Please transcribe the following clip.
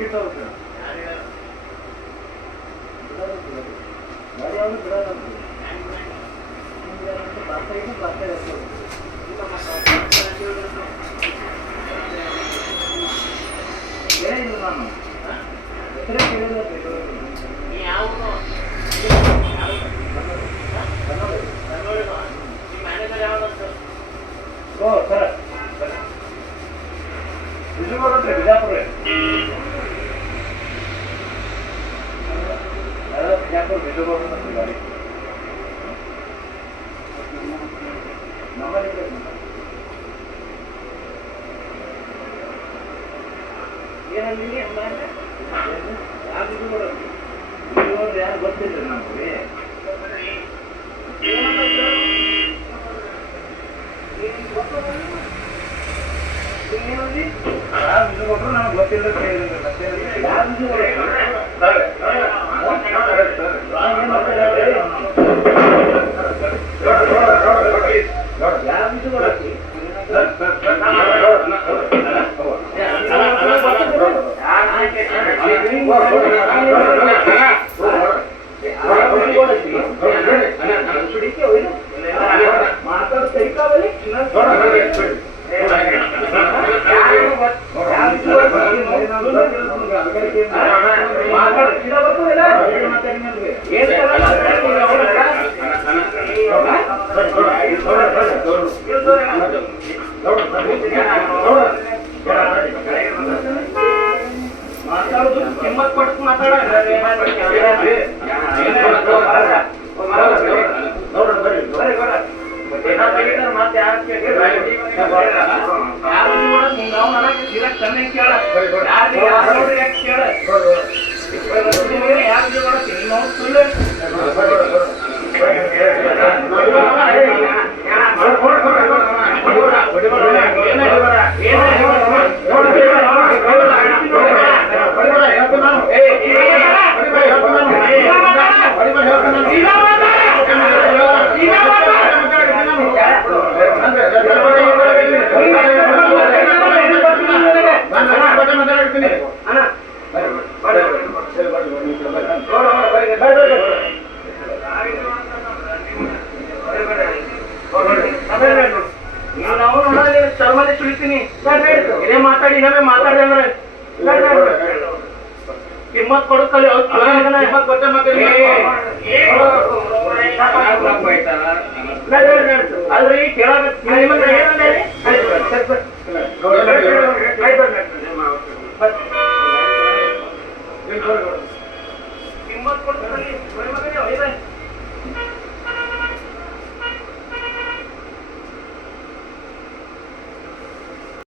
ticket ತಗೋತಾರೆ ಗಾಡಿ ಯಾವುದು ಬಿಡೋದು ಏನಿಲ್ಲ ನಾನು ಹೆಸರೇ ಕೇಳಿಲ್ಲ ಓ ಸರ್ ಬಿಜಾಪುರ ಬಿಜಾಪುರ ಗಾಡಿ ನಮ್ಮಲ್ಲಿ ಏನಲ್ಲಿ ಯಾರು ಗೊತ್ತಿಲ್ಲ ನಮಗೆ ಯಾರು ಬಿಜು ಕೊಟ್ಟರು ನಮ್ಗೆ ಗೊತ್ತಿಲ್ಲ ಕಿಮ್ಮತ್ ಕೊಟ್ಟು ಮಾತಾಡ ಚರ್ಮಲ್ಲಿ ಸುಳಿತೀನಿ ಇದೇ ಮಾತಾಡಿ ಇನ್ನೊಮ್ಮೆ ಮಾತಾಡಿದೆ ಅಂದ್ರೆ ಕಿಮ್ಮತ್ ಕೊಡುತ್ತಲ್ಲ ಅಲ್ರಿ ಕೇಳಾಗ ಕಿಮ್ಮತ್ ಕೊಡುತ್ತಲ್ಲಿ